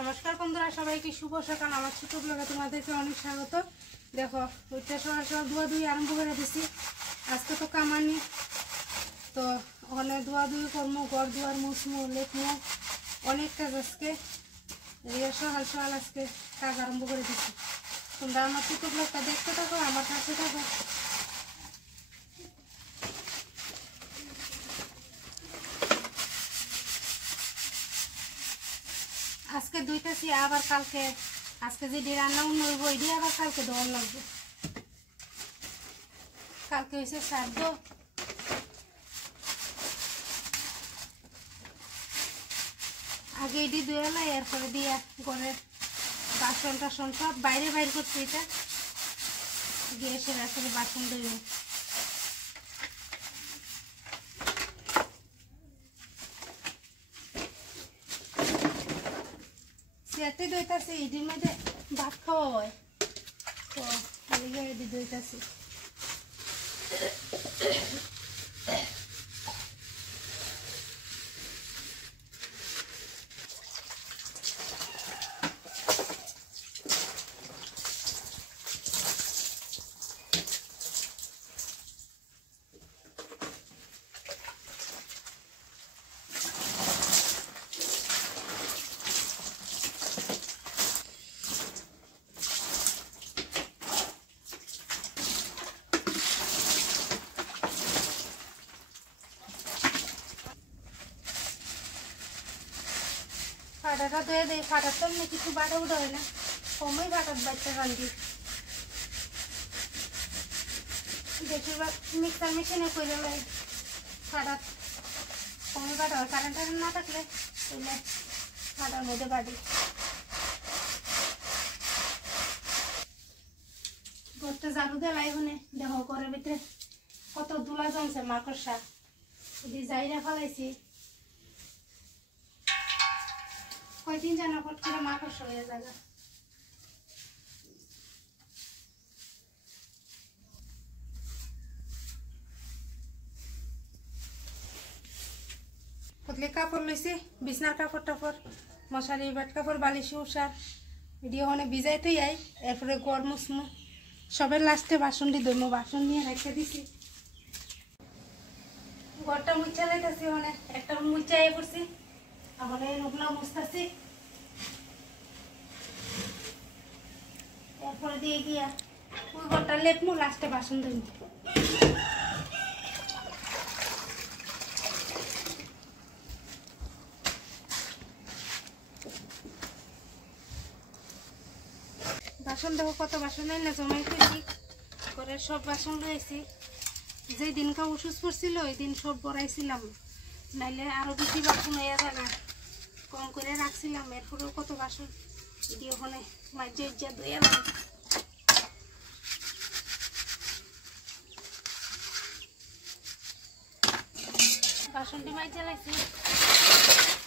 নমস্কার বন্ধুরা, সবাইকে শুভ সকাল। আমার ছোট ব্লগে তোমাদেরকে অনেক স্বাগত। দেখো ওইটা সকাল সকাল ধোয়াধুয়ি আরম্ভ করে দিছি। আজকে তো কামানি, তো ওখানে ধোয়াধুয়ি করবো, ঘর দুয়ার মুছমু, লেপমু, অনেক কাজ আজকে। সকাল সকাল আজকে কাজ আরম্ভ করে দিছি। তোমরা আমার ছোট ব্লগটা দেখতে থাকো, আমার কাছে থাকো। আজকে দুইটাছি, আবার কালকে আজকে যেটি রান্না নইব এটি আবার কালকে দেওয়ার লাগবে। কালকে হয়েছে শ্রাদ্ধ। আগে এটি ধুয়েলাই, এরপরে দিয়ে ঘরের বাসন টাসন সব বাইরে বাইর করছি। এটা গ্যাসের আসলে বাসন ধুয়ে সেতে দইতাছি। এটির মধ্যে ভাত খাওয়া হয়, তো এটি দইতাছি। ফাটাটা ধুয়ে দেয়, ফাটার তো এমনি কিছু বাটা উঠা হয় না, কমই ফাটার বাচ্চা রান্ধি। বেশিরভাগ মিক্সার মেশিনে করে লাই, ফাটার কমই বাটা হয়। কারেন্ট না থাকলে ওইলে ফাটার মধ্যে বাটি। ঘরটা ঝাড়ু দেলাই হনে দেখো, ঘরের ভিতরে কত ধুলা জমছে, মাকড়সা যদি যাইরা ফেলাইছি। কয়দিন জানা পর করে মাকড়সা হয়ে যাবে। কতলে কাপড় লইছি, বিছনার কাপড় টাপড়, মশারি, বেড কাপড়, বালিশ, উষার এটি ওখানে ভিজাইতেই আই। এরপরে গড় মুসমু, সবের লাস্টে বাসন দিয়ে ধরবো। বাসন নিয়ে রেখে দিছি। ঘরটা মুছা লাইতেছি, ওখানে একটা মুচা এ করছি, এখন এই রুগনা মুছতেছি। এরপরে দিয়ে গিয়া ওই ঘরটা লেপমু, লাস্টে বাসন ধরবো। বাসন দেখো কত বাসন আইলে জমাইতেছি। ঘরের সব বাসন রয়েছি। যেই দিনকা ওষুধ পড়ছিল ওই দিন সব বড়াইছিলাম, নাইলে আরো বেশি বাসন হয়ে যাবে। কম করে রাখছিলাম, এরপরেও কত বাসন এটি ওখানে মাঝে ইজ্জা ধুয়ে লাগে। বাসনটি মাঝে লাগছি,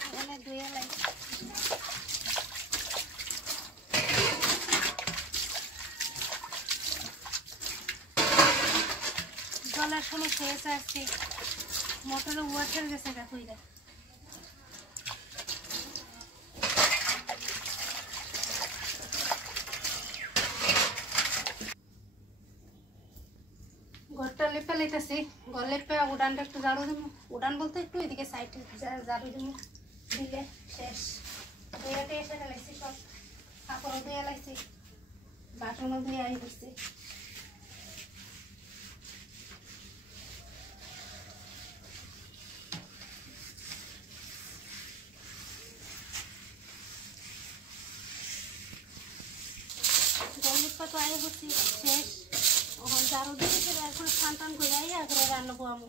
ওখানে ধুয়ে লাগে। জলের সমস্যা হয়েছে আজকে, মোটরে ওয়াটার গেছে কইরা। ঘরটা লেপে লাইতেছি। ঘর লেপে উড়ানটা একটু ঝাড়ু দিব। উড়ান বলতে একটু এদিকে সাইডে ঝাড়ু দিব, দিলে শেষ। ধুয়ে টুয়ে সেরে লাইছি, সব কাপড়ও ধুয়ে লাইছি, বাসনও ধুয়ে আই করছি। গরমের তো আই করছি শেষ। ওখানে ঝাড়ু দিয়ে এরপরে স্নান টান করে আই, এরপরে রান্না বসাবো।